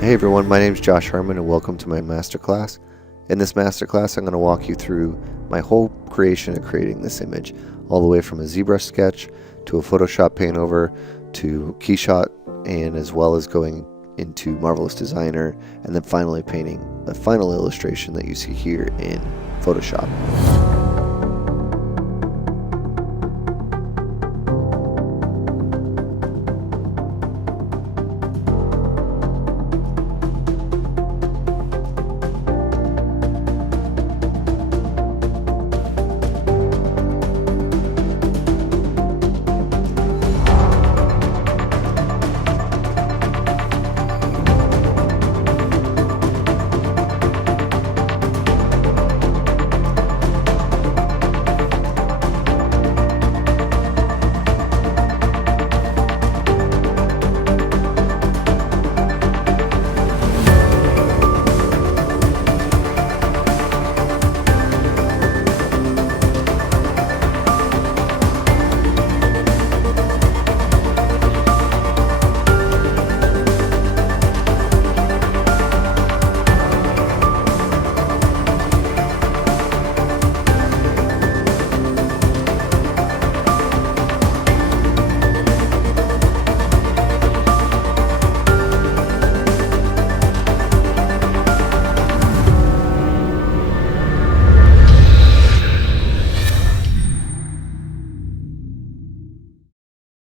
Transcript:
Hey everyone, my name is Josh Herman and welcome to my masterclass. In this masterclass, I'm going to walk you through my whole creation of creating this image, all the way from a ZBrush sketch to a Photoshop paint over to Keyshot, and as well as going into Marvelous Designer and then finally painting the final illustration that you see here in Photoshop.